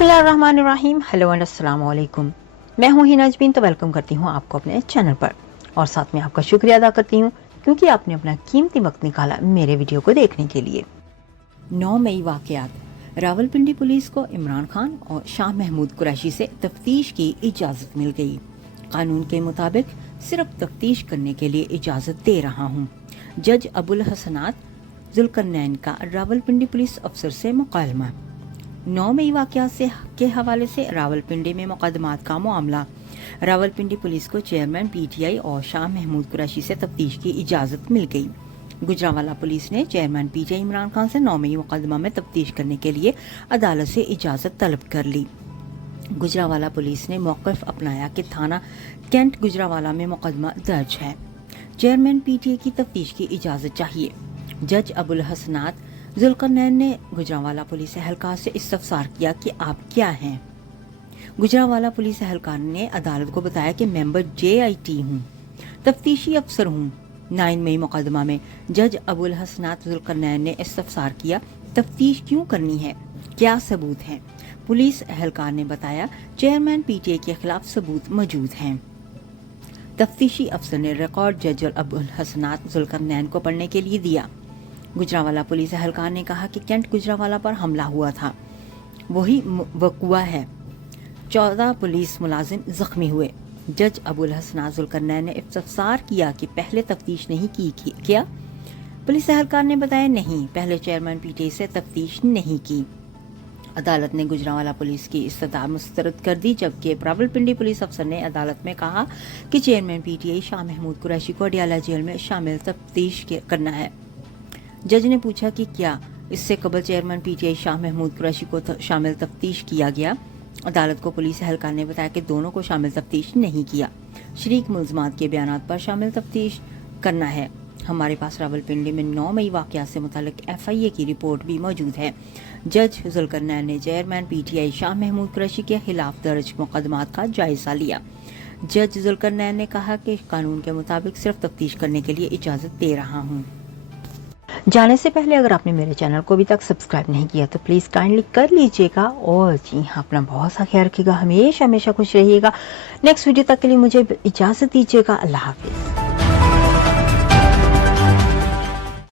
बिस्मिल्लाहिर्रहमानिर्रहीम। Hello and अस्सलाम वालेकुम। मैं हूँ हिना अजमीन, तो वेलकम करती हूँ आपको अपने चैनल पर और साथ में आपका शुक्रिया अदा करती हूँ क्योंकि आपने अपना कीमती वक्त निकाला मेरे वीडियो को देखने के लिए। 9 मई वाकयात। रावलपिंडी पुलिस को इमरान खान और शाह महमूद कुरैशी से तफ्तीश की इजाज़त मिल गई। कानून के मुताबिक सिर्फ तफ्तीश करने के लिए इजाज़त दे रहा हूँ। जज अबुल हसनात जुल्करनैन का रावलपिंडी पुलिस अफसर से मुकालमा। 9 मई वाकयात के हवाले से रावलपिंडी में मुकदमात का मामला। रावलपिंडी पुलिस को चेयरमैन पीटीआई और शाह महमूद कुरैशी से तफ्तीश की इजाज़त मिल गई। गुजरांवाला पुलिस ने चेयरमैन पीटीआई इमरान खान से 9 मई मुकदमा में तफ्तीश करने के लिए अदालत से इजाज़त तलब कर ली। गुजरांवाला पुलिस ने मौक़िफ़ अपनाया कि थाना कैंट गुजरांवाला में मुकदमा दर्ज है। चेयरमैन पीटीआई की तफ्तीश की इजाज़त चाहिए। जज अबुल हसनात जुल्करनैन ने गुजरांवाला पुलिस एहलकार से इस्तफसार किया कि आप क्या हैं। गुजरांवाला पुलिस एहलकार ने अदालत को बताया कि मेंबर JIT हूँ, तफ्तीशी अफसर हूँ। 9 मई मुकदमा में जज अबुल हसनात जुल्करनैन ने इस्तफसार किया, तफ्तीश क्यों करनी है, क्या सबूत हैं। पुलिस एहलकार ने बताया चेयरमैन पीटीआई के खिलाफ सबूत मौजूद हैं। तफ्तीशी अफसर ने रिकॉर्ड जज अबुल हसनात जुल्करनैन को पढ़ने के लिए दिया। गुजरांवाला पुलिस एहलकार ने कहा कि कैंट गुजरांवाला पर हमला हुआ था, वही वकुआ है। 14 पुलिस मुलाजिम जख्मी हुए। जज अबुल हसनात जुल्करनैन ने इस्तफसार किया कि पहले तफ्तीश नहीं की क्या। पुलिस एहलकार ने बताया नहीं, पहले चेयरमैन पीटीआई से तफ्तीश नहीं की। अदालत ने गुजरांवाला पुलिस की इस्तदा मुस्तरद कर दी, जबकि रावलपिंडी पुलिस अफसर ने अदालत में कहा कि चेयरमैन पीटीआई शाह महमूद कुरैशी को अडियाला जेल में शामिल तफ्तीश करना है। जज ने पूछा कि क्या इससे कबल चेयरमैन पीटीआई शाह महमूद कुरैशी को शामिल तफ्तीश किया गया। अदालत को पुलिस एहलकार ने बताया कि दोनों को शामिल तफ्तीश नहीं किया। शरीक मुलजमात के बयानात पर शामिल तफ्तीश करना है। हमारे पास रावलपिंडी में 9 मई वाकयात से मुतालिक FIA की रिपोर्ट भी मौजूद है। जज जुल्करनैन ने चेयरमैन पीटीआई शाह महमूद कुरैशी के खिलाफ दर्ज मुकदमात का जायजा लिया। जज जुल्करनैन ने कहा कि कानून के मुताबिक सिर्फ तफ्तीश करने के लिए इजाज़त दे रहा हूँ। जाने से पहले अगर आपने मेरे चैनल को अभी तक सब्सक्राइब नहीं किया तो प्लीज़ काइंडली कर लीजिएगा और जी हाँ, अपना बहुत सा ख्याल रखिएगा, हमेशा खुश रहिएगा। नेक्स्ट वीडियो तक के लिए मुझे इजाज़त दीजिएगा। अल्लाह हाफिज़।